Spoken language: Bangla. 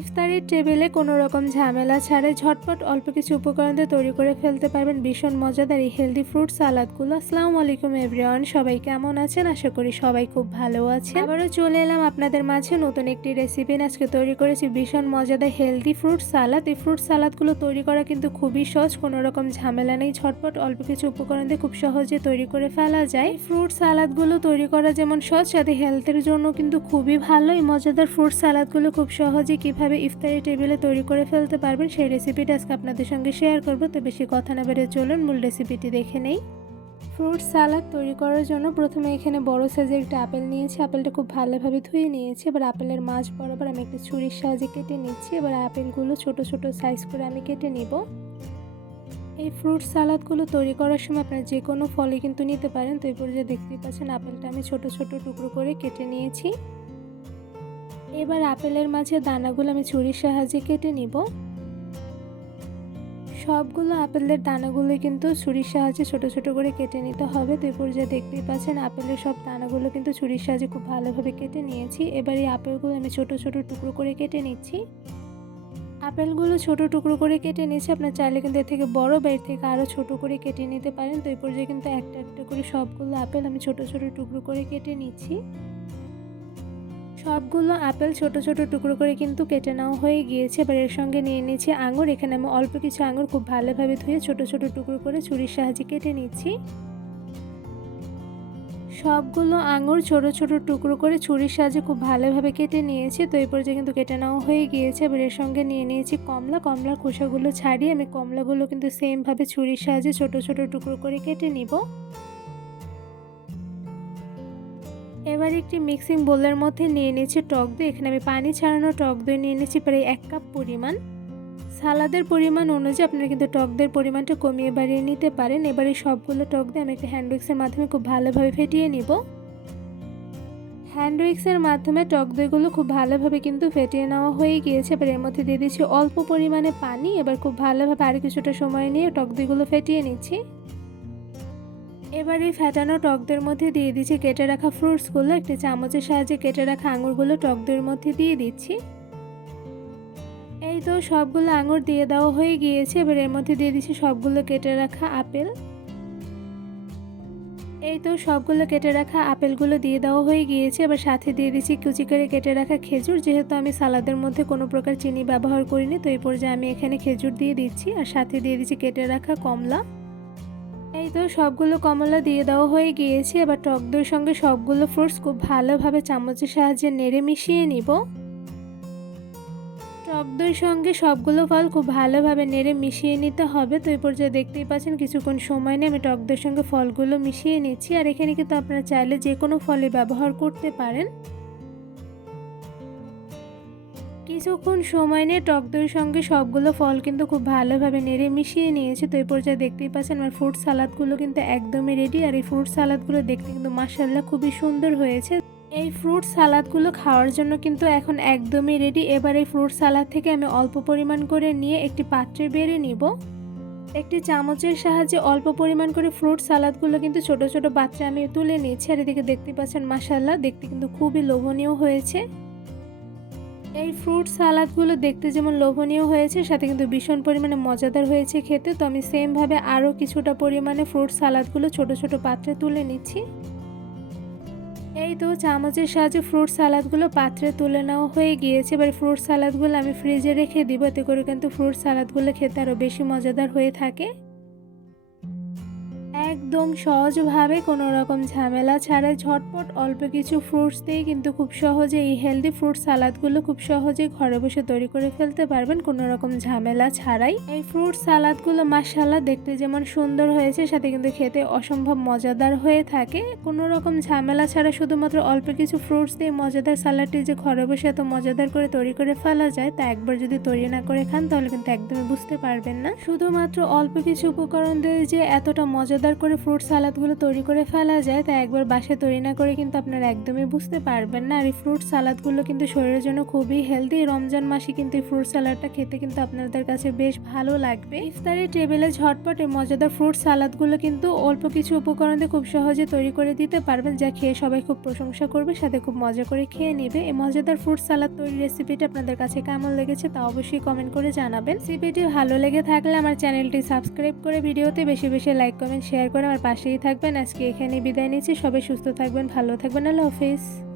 ইফতারের টেবিলে কোনো রকম ঝামেলা ছাড়াই ঝটপট অল্প কিছু উপকরণ দিয়ে তৈরি করে ফেলতে পারবেন ভীষণ মজাদার এই হেলদি ফ্রুট সালাদগুলো। আসসালামু আলাইকুম এভরিওয়ান, সবাই কেমন আছেন? আশা করি সবাই খুব ভালো আছেন। আবারও চলে এলাম আপনাদের মাঝে নতুন একটি রেসিপি। আজকে তৈরি করেছি ভীষণ মজাদার হেলদি ফ্রুট সালাদ। এই ফ্রুট সালাদগুলো তৈরি করা কিন্তু খুবই সহজ, কোনো রকম ঝামেলা নেই। ঝটপট অল্প কিছু উপকরণ দিয়ে খুব সহজে তৈরি করে ফেলা যায়। ফ্রুট সালাদগুলো তৈরি করা যেমন সহজ, সাথে হেলথের জন্য কিন্তু খুবই ভালো। এই মজাদার ফ্রুট সালাদগুলো খুব সহজে কিভাবে ইফতারি টেবিলে তৈরি করে ফেলতে পারবেন সেই রেসিপিটা আজকে আপনাদের সঙ্গে শেয়ার করব। তো বেশি কথা না বেরিয়ে চলুন মূল রেসিপিটি দেখে নেই। ফ্রুট সালাদ তৈরি করার জন্য প্রথমে এখানে বড় সাইজের একটা আপেল নিয়েছি। আপেলটা খুব ভালোভাবে ধুয়ে নিয়েছি। এবার আপেলের মাঝ বরাবর আমি একটা ছুরির সাহায্যে কেটে নিচ্ছি। এবার আপেলগুলো ছোট ছোট সাইজ করে আমি কেটে নিব। এই ফ্রুট সালাদগুলো তৈরি করার সময় আপনারা যে কোনো ফলই কিন্তু নিতে পারেন। তো এই পর্যায়ে দেখতেই পাচ্ছেন আপেলটা আমি ছোট ছোট টুকরো করে কেটে নিয়েছি। এবার আপেলের মাঝে দানাগুলো আমি ছুরির সাহায্যে কেটে নিব। সবগুলো আপেলের দানাগুলো কিন্তু ছুরির সাহায্যে ছোট ছোট করে কেটে নিতে হবে। তো এই পর্যায়ে দেখতেই পাচ্ছেন আপেলের সব দানাগুলো কিন্তু ছুরির সাহায্যে খুব ভালোভাবে কেটে নিয়েছি। এবার এই আপেলগুলো আমি ছোট ছোট টুকরো করে কেটে নিচ্ছি। আপেলগুলো ছোট টুকরো করে কেটে নিয়েছি। আপনার চাইলে কিন্তু এর থেকে বড় বা এর থেকে আরও ছোট করে কেটে নিতে পারেন। তো এই পর্যায়ে কিন্তু একটা একটা করে সবগুলো আপেল আমি ছোট ছোট টুকরো করে কেটে নিচ্ছি। সবগুলো আপেল ছোট ছোট টুকরো করে কিন্তু কেটে নেওয়া হয়ে গিয়েছে। এবার এর সঙ্গে নিয়ে নিয়েছি আঙুর। এখানে আমি অল্প কিছু আঙুর খুব ভালোভাবে ধুয়ে ছোট ছোট টুকরো করে ছুরির সাহায্যে কেটে নিচ্ছি। সবগুলো আঙুর ছোট ছোট টুকরো করে ছুরির সাহায্যে খুব ভালোভাবে কেটে নিয়েছি। তো এই পর্যায়ে কিন্তু কেটে নেওয়া হয়ে গিয়েছে। এবার এর সঙ্গে নিয়ে নিয়েছি কমলা। কমলার খোসাগুলো ছাড়িয়ে আমি কমলাগুলো কিন্তু সেমভাবে ছুরির সাহায্যে ছোট ছোট টুকরো করে কেটে নিব। এবার একটি মিক্সিং বোলের মধ্যে নিয়ে নিয়েছি টক দই। এখানে আমি পানি ছাড়ানো টক দই নিয়ে নিয়েছি প্রায় 1 কাপ পরিমাণ। সালাদের পরিমাণ অনুযায়ী আপনারা কিন্তু টক দইয়ের পরিমাণটা কমিয়ে বাড়িয়ে নিতে পারেন। এবার এই সবগুলো টক দই আমি একটা হ্যান্ড উইক্সের মাধ্যমে খুব ভালোভাবে ফেটিয়ে নিব। হ্যান্ড উইক্সের মাধ্যমে টক দইগুলো খুব ভালোভাবে কিন্তু ফেটিয়ে নেওয়া হয়ে গিয়েছে। এবার এর মধ্যে দিয়ে দিচ্ছি অল্প পরিমাণে পানি। এবার খুব ভালোভাবে আরও কিছুটা সময় নিয়ে টক দইগুলো ফেটিয়ে নিচ্ছি। এবার এই ফেটানো টক দইয়ের মধ্যে দিয়ে দিচ্ছি কেটে রাখা ফ্রুটসগুলো। একটি চামচের সাহায্যে কেটে রাখা আঙুরগুলো টক দইয়ের মধ্যে দিয়ে দিচ্ছি। এই তো সবগুলো আঙুর দিয়ে দেওয়া হয়ে গিয়েছে। এবার এর মধ্যে দিয়ে দিচ্ছি সবগুলো কেটে রাখা আপেল। এই তো সবগুলো কেটে রাখা আপেলগুলো দিয়ে দেওয়া হয়ে গিয়েছে। এবার সাথে দিয়ে দিচ্ছি কুচি করে কেটে রাখা খেজুর। যেহেতু আমি সালাদের মধ্যে কোনো প্রকার চিনি ব্যবহার করিনি, তো এই পর্যায়ে আমি এখানে খেজুর দিয়ে দিচ্ছি। আর সাথে দিয়ে দিচ্ছি কেটে রাখা কমলা। এই তো সবগুলো কমলা দিয়ে দেওয়া হয়ে গিয়েছে। এবার টক দইয়ের সঙ্গে সবগুলো ফ্রুটস খুব ভালোভাবে চামচের সাহায্যে নেড়ে মিশিয়ে নিব। টক দইয়ের সঙ্গে সবগুলো ফল খুব ভালোভাবে নেড়ে মিশিয়ে নিতে হবে। তো এই পর্যায়ে দেখতেই পাচ্ছেন কিছুক্ষণ সময় নিয়ে আমি টক দইয়ের সঙ্গে ফলগুলো মিশিয়ে নিচ্ছি। আর এখানে কিন্তু আপনারা চাইলে যে কোনো ফলই ব্যবহার করতে পারেন। কিছুক্ষণ সময় নিয়ে টক দইয়ের সঙ্গে সবগুলো ফল কিন্তু খুব ভালোভাবে নেড়ে মিশিয়ে নিয়েছি। তো এই পর্যায়ে দেখতেই পাচ্ছেন আমার ফ্রুট সালাদগুলো কিন্তু একদমই রেডি। আর এই ফ্রুট সালাদগুলো দেখতে কিন্তু মাশাআল্লাহ খুবই সুন্দর হয়েছে। এই ফ্রুট সালাদগুলো খাওয়ার জন্য কিন্তু এখন একদমই রেডি। এবার এই ফ্রুট সালাদ থেকে আমি অল্প পরিমাণ করে নিয়ে একটি পাত্রে বেড়ে নিব। একটি চামচের সাহায্যে অল্প পরিমাণ করে ফ্রুট সালাদগুলো কিন্তু ছোট ছোট পাত্রে আমি তুলে নিয়েছি। আর এদিকে দেখতেই পাচ্ছেন মাশাআল্লাহ দেখতে কিন্তু খুবই লোভনীয় হয়েছে। এই ফ্রুট সালাদগুলো দেখতে যেমন লোভনীয় হয়েছে, সাথে কিন্তু ভীষণ পরিমাণে মজাদার হয়েছে খেতে। তো আমি সেমভাবে আরও কিছুটা পরিমাণে ফ্রুট সালাদগুলো ছোট ছোট পাত্রে তুলে নিচ্ছি। এই তো চামচের সাহায্যে ফ্রুট সালাদগুলো পাত্রে তুলে নেওয়া হয়ে গিয়েছে। এবার ফ্রুট সালাদগুলো আমি ফ্রিজে রেখে দিব। এতে করে কিন্তু ফ্রুট সালাদগুলো খেতে আরও বেশি মজাদার হয়ে থাকে। একদম সহজভাবে কোনো রকম ঝামেলা ছাড়াই ঝটপট অল্প কিছু ফ্রুটস দিয়ে কিন্তু খুব সহজে এই হেলদি ফ্রুট সালাদগুলো খুব সহজে ঘরে বসে তৈরি করে ফেলতে পারবেন কোনো রকম ঝামেলা ছাড়াই। এই ফ্রুট সালাদগুলো মাশাআল্লাহ দেখতে যেমন সুন্দর হয়েছে, সাথে কিন্তু খেতে অসম্ভব মজাদার হয়ে থাকে। কোনো রকম ঝামেলা ছাড়া শুধুমাত্র অল্প কিছু ফ্রুটস দিয়ে মজাদার সালাডটি যে ঘরে বসে এত মজাদার করে তৈরি করে ফেলা যায়, তা একবার যদি তৈরি না করে খান তাহলে কিন্তু একদমই বুঝতে পারবেন না। শুধুমাত্র অল্প কিছু উপকরণ দিয়ে যে এতটা মজাদার মজাদার করে ফ্রুট সালাদগুলো তৈরি করে ফেলা যায়, তাই একবার বাসায় তৈরি না করে কিন্তু আপনারা একদমই বুঝতে পারবেন না। আর এই ফ্রুট সালাদগুলো কিন্তু শরীরের জন্য খুবই হেলদি। রমজান মাসে কিন্তু এই ফ্রুট সালাডটা খেতে কিন্তু আপনাদের কাছে বেশ ভালো লাগবে। ইফতারি টেবিলে ঝটপট এই মজাদার ফ্রুট সালাদগুলো কিন্তু অল্প কিছু উপকরণ দিয়ে খুব সহজে তৈরি করে দিতে পারবেন, যা খেয়ে সবাই খুব প্রশংসা করবে, সাথে খুব মজা করে খেয়ে নেবে। এই মজাদার ফ্রুট সালাদ তৈরির রেসিপিটা আপনাদের কাছে কেমন লেগেছে তা অবশ্যই কমেন্ট করে জানাবেন। রেসিপিটি ভালো লেগে থাকলে আমার চ্যানেলটি সাবস্ক্রাইব করে ভিডিওতে বেশি বেশি লাইক কমেন্ট শেয়ার করে আমার পাশেই থাকবেন। আজকে এখানেই বিদায় নিচ্ছি। সবাই সুস্থ থাকবেন, ভালো থাকবেন। আল্লাহ হাফেজ।